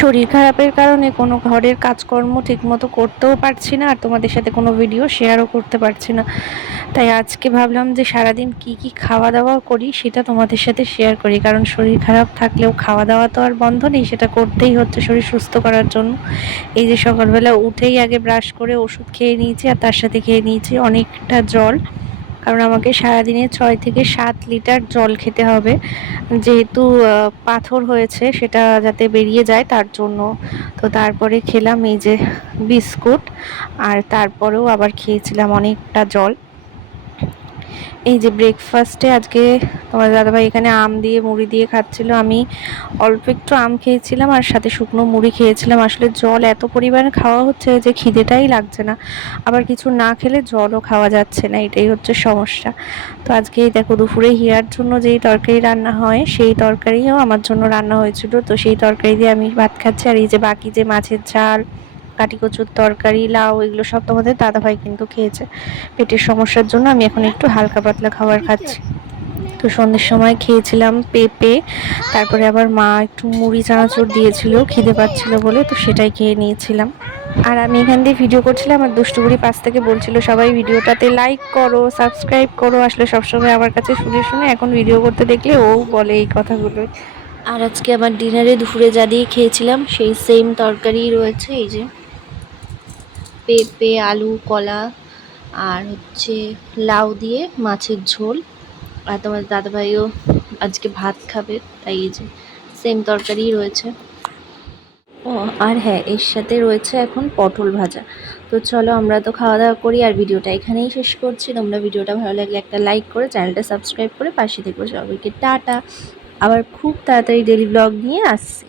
শরীর খারাপের কারণে কোনো ঘরের কাজকর্ম ঠিকমতো করতেও পারছি না, আর তোমাদের সাথে কোনো ভিডিও শেয়ারও করতে পারছি না। তাই আজকে ভাবলাম যে সারাদিন কি কি খাওয়া দাওয়া করি সেটা তোমাদের সাথে শেয়ার করি, কারণ শরীর খারাপ থাকলেও খাওয়া দাওয়া তো আর বন্ধ নেই, সেটা করতেই হচ্ছে শরীর সুস্থ করার জন্য। এই যে সকালবেলা উঠেই আগে ব্রাশ করে ওষুধ খেয়ে নিয়েছি, আর তার সাথে খেয়ে নিয়েছি অনেকটা জল, কারণ আমাকে সারাদিনে 6 থেকে 7 লিটার জল খেতে হবে, যেহেতু পাথর হয়েছে সেটা যাতে বেরিয়ে যায় তার জন্য। তো তারপরে খেলাম এই যে বিস্কুট, আর তারপরেও আবার খেয়েছিলাম অনেকটা জল। এই যে ব্রেকফাস্টে আজকে তোমার দাদাভাই এখানে আম দিয়ে মুড়ি দিয়ে খাচ্ছিল, আমি অল্প একটু আম খেয়েছিলাম আর সাথে শুকনো মুড়ি খেয়েছিলাম। আসলে জল এত পরিমাণে খাওয়া হচ্ছে যে খিদেটাই লাগছে না, আবার কিছু না খেলে জলও খাওয়া যাচ্ছে না, এটাই হচ্ছে সমস্যা। তো আজকে দেখো দুপুরে হিয়ার জন্য যেই তরকারি রান্না হয় সেই তরকারিও আমার জন্য রান্না হয়েছিল, তো সেই তরকারি দিয়ে আমি ভাত খাচ্ছি। আর এই যে বাকি যে মাছের ঝাল, কাটি কচুর তরকারি, লাউ, এগুলো সব তোমাদের দাদাভাই কিন্তু খেয়েছে। পেটের সমস্যার জন্য আমি এখন একটু হালকা পাতলা খাবার খাচ্ছি। তো সন্ধ্যের সময় খেয়েছিলাম পেঁপে, তারপরে আবার মা একটু মুড়ি চানাচুর দিয়েছিল খিদে পাচ্ছিল বলে, তো সেটাই খেয়ে নিয়েছিলাম। আর আমি এখান দিয়ে ভিডিও করছিলাম, আর দুষ্টুবুড়ি পাশ থেকে বলছিল সবাই ভিডিওটাতে লাইক করো, সাবস্ক্রাইব করো। আসলে সবসময় আমার কাছে শুনে শুনে এখন ভিডিও করতে দেখলে ও বলে এই কথাগুলোই। আর আজকে আমার ডিনারে দুপুরে যা দিয়ে খেয়েছিলাম সেই সেম তরকারি রয়েছে, এই যে পেঁপে, আলু, কলা, আর হচ্ছে লাউ দিয়ে মাছের ঝোল। আর তোমার দাদাভাইও আজকে ভাত খাবে, তাই এই যে সেম তরকারি রয়েছে। ও আর হ্যাঁ, এর সাথে রয়েছে এখন পটল ভাজা। তো চলো আমরা তো খাওয়া দাওয়া করি, আর ভিডিওটা এখানেই শেষ করছি। তোমরা ভিডিওটা ভালো লাগলে একটা লাইক করে চ্যানেলটা সাবস্ক্রাইব করে পাশে থেকো। সবাইকে টাটা, আবার খুব তাড়াতাড়ি ডেলি ব্লগ নিয়ে আসছি।